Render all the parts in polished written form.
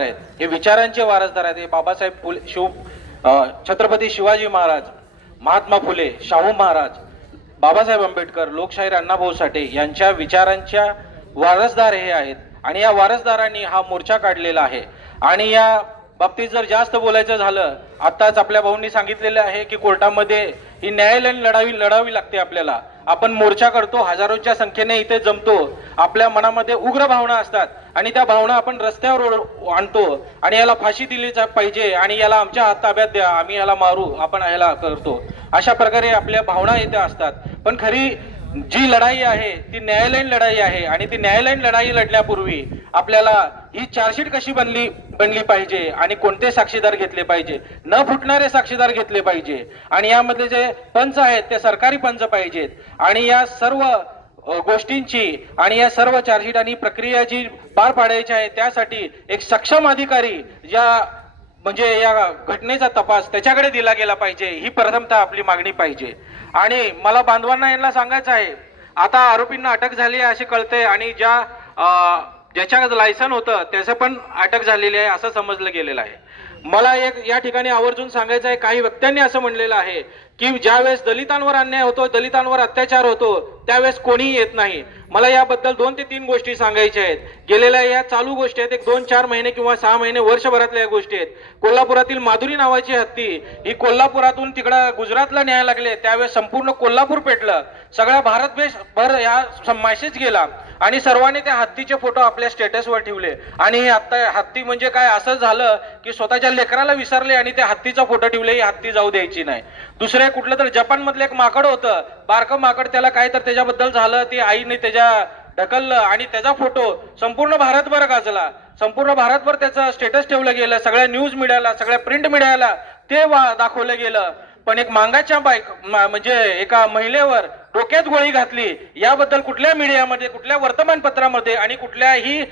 आहेत, हे विचारांचे वारसदार आहेत. हे बाबासाहेब फुले, छत्रपती शिवाजी महाराज, महात्मा फुले, शाहू महाराज, बाबासाहेब आंबेडकर, लोकशाहीर अण्णाभाऊ साठे यांच्या विचारांच्या वारसदार हे आहेत. आणि या वारसदारांनी हा मोर्चा काढलेला आहे. आणि या बाबतीत जर जास्त बोलायचं झालं, आताच आपल्या भाऊंनी सांगितलेलं आहे की कोर्टामध्ये ही न्यायालयीन लढावी लागते आपल्याला. आपण मोर्चा करतो, हजारोच्या संख्येने इथे जमतो, आपल्या मनामध्ये उग्र भावना असतात आणि त्या भावना आपण रस्त्यावर आणतो आणि याला फाशी दिली पाहिजे आणि याला आमच्या ताब्यात द्या, आम्ही याला मारू, आपण याला करतो, अशा प्रकारे आपल्या भावना इथे असतात. पण खरी जी लढाई आहे ती न्यायालयीन लढाई आहे. आणि ती न्यायालयीन लढाई लढण्यापूर्वी आपल्याला ही चार्जशीट कशी बनली पाहिजे आणि कोणते साक्षीदार घेतले पाहिजे, न फुटणारे साक्षीदार घेतले पाहिजे. आणि यामध्ये जे पंच आहेत ते सरकारी पंच पाहिजेत. आणि या सर्व गोष्टींची आणि या सर्व चार्जशीट आणि प्रक्रिया जी पार पाडायची आहे त्यासाठी एक सक्षम अधिकारी ज्या म्हणजे या घटनेचा तपास त्याच्याकडे दिला गेला पाहिजे, ही प्रथमतः आपली मागणी पाहिजे. आणि मला बांधवांना यांना सांगायचं आहे, आता आरोपींना अटक झाली आहे असे कळते आणि ज्याच्या लायसन होतं त्याचं पण अटक झालेली आहे असं समजलं गेलेलं आहे. मला एक या ठिकाणी आवर्जून सांगायचं आहे, काही वक्त्यांनी असं म्हणलेलं आहे की ज्यावेळेस दलितांवर अन्याय होतो, दलितांवर अत्याचार होतो त्यावेळेस कोणीही येत नाही. मला याबद्दल 2 ते 3 गोष्टी सांगायच्या आहेत. गेलेल्या या चालू गोष्टी आहेत, एक 2-4 महिने किंवा 6 महिने वर्षभरातल्या या गोष्टी आहेत. कोल्हापुरातील माधुरी नावाची हत्ती ही कोल्हापुरातून तिकडं गुजरातला न्यायला लागले, त्यावेळेस संपूर्ण कोल्हापूर पेटलं, सगळ्या भारतभर या मेसेज गेला आणि सर्वांनी त्या हत्तीचे फोटो आपल्या स्टेटसवर ठेवले. आणि हे आता हत्ती म्हणजे काय असं झालं की स्वतःच्या लेकराला विसरले आणि त्या हत्तीचा फोटो ठेवले, ही हत्ती जाऊ द्यायची नाही. दुसरे कुठलं तर जपान मधलं एक माकड होतं, बारकं माकड, त्याला काय तर त्याच्याबद्दल झालं, ती आईने त्याच्या ढकललं आणि त्याचा फोटो संपूर्ण भारतभर गाजला, संपूर्ण भारतभर त्याचं स्टेटस ठेवलं गेलं, सगळ्या न्यूज मीडियाला, सगळ्या प्रिंट मीडियाला ते दाखवलं गेलं. पण एक मांगाच्या म्हणजे एका महिलेवर डोक्यात गोळी घातली, याबद्दल कुठल्या मीडियामध्ये, कुठल्या वर्तमानपत्रामध्ये आणि कुठल्याही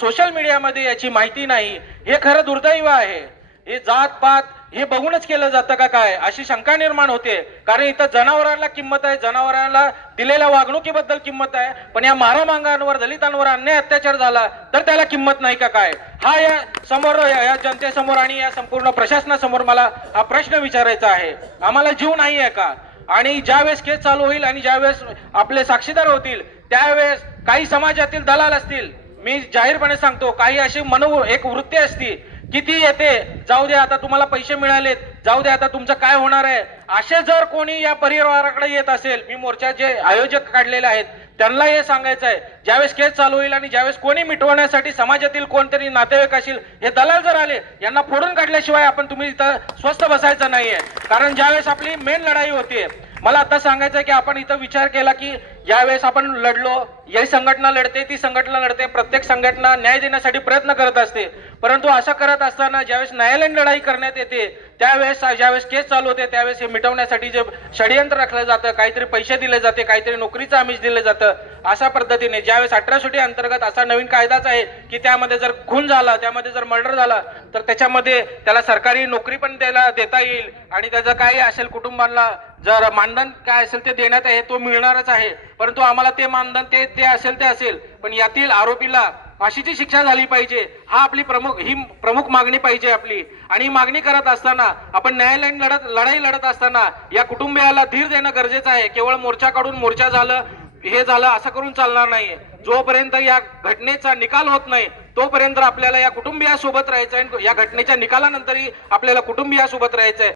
सोशल मीडियामध्ये याची माहिती नाही. हे खरं दुर्दैव आहे. हे जात पात हे बघूनच केलं जातं का काय, अशी शंका निर्माण होते. कारण इथं जनावरांना किंमत आहे, जनावरांना दिलेल्या वागणुकीबद्दल किंमत आहे, पण या मारामांगांवर, दलितांवर अन्याय अत्याचार झाला तर त्याला किंमत नाही का काय, हा या समोर, या जनतेसमोर आणि या संपूर्ण प्रशासनासमोर मला हा प्रश्न विचारायचा आहे. आम्हाला जीव नाही आहे का? आणि ज्यावेळेस केस चालू होईल आणि ज्यावेळेस आपले साक्षीदार होतील त्यावेळेस काही समाजातील दलाल असतील, मी जाहीरपणे सांगतो, काही अशी एक वृत्ती असती किती येते, जाऊ दे आता तुम्हाला पैसे मिळालेत, जाऊ दे आता तुमचं काय होणार आहे, असे जर कोणी या परिवाराकडे येत असेल, मी मोर्चाचे आयोजक काढलेले आहेत त्यांना हे सांगायचं आहे, ज्यावेळेस केस चालू होईल आणि ज्यावेळेस कोणी मिटवण्यासाठी समाजातील कोणतरी नातेवाईक असतील, हे दलाल जर आले, यांना फोडून काढल्याशिवाय आपण तुम्ही इथं स्वस्थ बसायचं नाहीये. कारण ज्यावेळेस आपली मेन लढाई होते, मला आता सांगायचं आहे की आपण इथं विचार केला की ज्यावेळेस आपण लढलो, ही संघटना लढते, ती संघटना लढते, प्रत्येक संघटना न्याय देण्यासाठी प्रयत्न करत असते. परंतु असं करत असताना ज्यावेळेस न्यायालयीन लढाई करण्यात येते त्यावेळेस, ज्यावेळेस केस चालू होते त्यावेळेस हे मिटवण्यासाठी जे षडयंत्र राखलं जातं, काहीतरी पैसे दिले जाते, काहीतरी नोकरीचं आमिष दिलं जातं, अशा पद्धतीने ज्यावेळेस अट्रॉसिटी अंतर्गत असा नवीन कायदाच आहे की त्यामध्ये जर खून झाला, त्यामध्ये जर मर्डर झाला तर त्याच्यामध्ये त्याला सरकारी नोकरी पण त्याला देता येईल आणि त्याचं काय असेल, कुटुंबाला जर मानधन काय असेल ते देण्यात आहे, तो मिळणारच आहे. परंतु आम्हाला ते मानधन ते असेल ते असेल, पण यातील आरोपीला फाशीची शिक्षा झाली पाहिजे, हा आपली प्रमुख मागणी पाहिजे आपली. आणि मागणी करत असताना आपण न्यायालयीन लढाई लढत असताना या कुटुंबियाला धीर देणं गरजेचं आहे. केवळ मोर्चा काढून मोर्चा झालं, हे झालं असं करून चालणार नाही. जोपर्यंत या घटनेचा निकाल होत नाही तोपर्यंत आपल्याला या कुटुंबियासोबत राहायचं आहे. या घटनेच्या निकालानंतरही आपल्याला कुटुंबियासोबत राहायचं आहे.